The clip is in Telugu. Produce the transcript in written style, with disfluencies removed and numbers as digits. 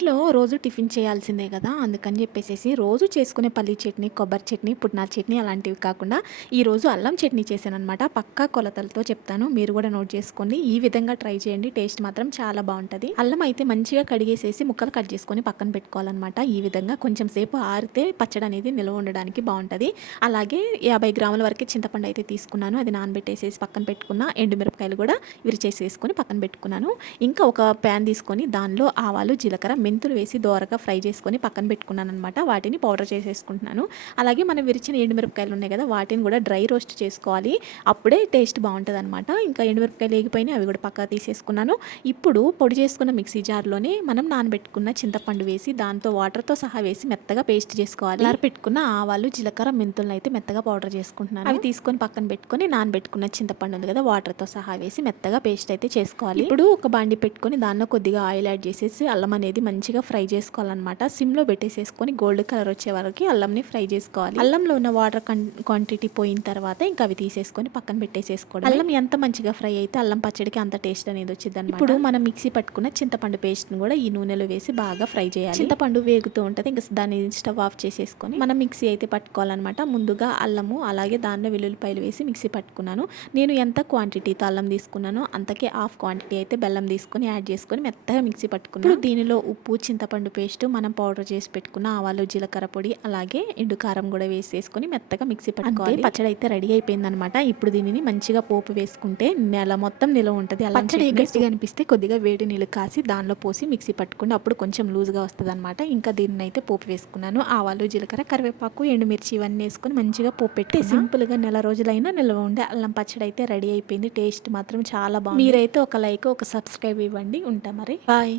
ఇంట్లో రోజు టిఫిన్ చేయాల్సిందే కదా! అందుకని చెప్పేసేసి రోజు చేసుకునే పల్లీ చట్నీ, కొబ్బరి చట్నీ, పుట్నాల చట్నీ అలాంటివి కాకుండా ఈరోజు అల్లం చట్నీ చేశాననమాట. పక్కా కొలతలతో చెప్తాను. మీరు కూడా నోట్ చేసుకోండి. ఈ విధంగా ట్రై చేయండి. టేస్ట్ మాత్రం చాలా బావుంటది. అల్లం అయితే మంచిగా కడిగేసేసి ముక్కలు కట్ చేసుకొని పక్కన పెట్టుకోవాలనమాట. ఈ విధంగా కొంచెం సేపు ఆరితే పచ్చడి అనేది నిల్వ ఉండడానికి బావుంటది. అలాగే 50 గ్రాముల వరకే చింతపండు అయితే తీసుకున్నాను. అది నానబెట్టేసేసి పక్కన పెట్టుకున్న. ఎండుమిరపకాయలు కూడా విరిచేసేసుకొని పక్కన పెట్టుకున్నాను. ఇంకా ఒక ప్యాన్ తీసుకొని దానిలో ఆవాలు, జీలకర్ర, మెంతులు వేసి దోరగా ఫ్రై చేసుకొని పక్కన పెట్టుకున్నాననమాట. వాటిని పౌడర్ చేసేసుకుంటున్నాను. అలాగే మనం విరిచిన ఎండుమిరపకాయలు ఉన్నాయి కదా! వాటిని కూడా డ్రై రోస్ట్ చేసుకోవాలి. అప్పుడే టేస్ట్ బావుంటదనమాట. ఇంకా ఎండుమిరపకాయలు ఏగిపోయినాయి. అవి కూడా పక్కకు తీసేసుకున్నాను. ఇప్పుడు పొడి చేసుకున్న మిక్సీ జార్‌లోనే మనం నానబెట్టుకున్న చింతపండు వేసి దాంతో వాటర్‌తో సహా వేసి మెత్తగా పేస్ట్ చేసుకోవాలి. పెట్టుకున్న ఆవాలు, జీలకర్ర, మెంతులను అయితే మెత్తగా పౌడర్ చేసుకుంటున్నాను. అవి తీసుకొని పక్కన పెట్టుకొని నానబెట్టుకున్న చింతపండు ఉంది కదా! వాటర్‌తో సహా వేసి మెత్తగా పేస్ట్ అయితే చేసుకోవాలి. ఇప్పుడు ఒక బాండి పెట్టుకొని దానిలో కొద్దిగా ఆయిల్ యాడ్ చేసేసి అల్లం అనేది మంచిగా ఫ్రై చేసుకోవాలన్నమాట. సిమ్‌లో పెట్టేసేసుకొని గోల్డ్ కలర్ వచ్చే వరకు అల్లంని ఫ్రై చేసుకోవాలి. అల్లంలో ఉన్న వాటర్ క్వాంటిటీ పోయిన తర్వాత ఇంకా అవి తీసేసుకొని పక్కన పెట్టేసేసుకోవడం. అల్లం ఎంత మంచిగా ఫ్రై అయితే అల్లం పచ్చడికి అంత టేస్ట్ అనేది వచ్చిందన్నమాట. ఇప్పుడు మనం మిక్సీ పట్టుకున్న చింతపండు పేస్ట్ని కూడా ఈ నూనెలో వేసి బాగా ఫ్రై చేయాలి. చింతపండు వేగుతూ ఉంటుంది. ఇంకా దాన్ని స్టవ్ ఆఫ్ చేసేసుకొని మనం మిక్సీ అయితే పట్టుకోవాలన్నమాట. ముందుగా అల్లము అలాగే దానిలో వెల్లుల్లిపాయలు వేసి మిక్సీ పట్టుకున్నాను. నేను ఎంత క్వాంటిటీతో అల్లం తీసుకున్నానో అంతకే హాఫ్ క్వాంటిటీ అయితే బెల్లం తీసుకొని యాడ్ చేసుకొని మెత్తగా మిక్సీ పట్టుకున్నాను. ఇప్పుడు దీనిలో ఉప్పు, చింతపండు పేస్ట్, మనం పౌడర్ చేసి పెట్టుకున్న ఆవాలు, జీలకర్ర పొడి అలాగే ఎండు కారం కూడా వేసేసుకొని మెత్తగా మిక్సీ పట్టుకోవాలి. పచ్చడి అయితే రెడీ అయిపోయిందనమాట. ఇప్పుడు దీనిని మంచిగా పోపు వేసుకుంటే నెల మొత్తం నిల్వ ఉంటుంది. అలా పచ్చడి గట్టిగా అనిపిస్తే కొద్దిగా వేడి నీళ్ళు కాసి దానిలో పోసి మిక్సీ పట్టుకుంటే అప్పుడు కొంచెం లూజ్గా వస్తుంది అనమాట. ఇంకా దీన్ని అయితే పోపు వేసుకున్నాను. ఆవాలు, జీలకర్ర, కరివేపాకు, ఎండుమిర్చి ఇవన్నీ వేసుకొని మంచిగా పోపు పెట్టి సింపుల్గా నెల రోజులైనా నిల్వ ఉండే అల్లం పచ్చడి అయితే రెడీ అయిపోయింది. టేస్ట్ మాత్రం చాలా బాగుంది. మీరైతే ఒక లైక్, ఒక సబ్స్క్రైబ్ ఇవ్వండి. ఉంటా మరి. బాయ్.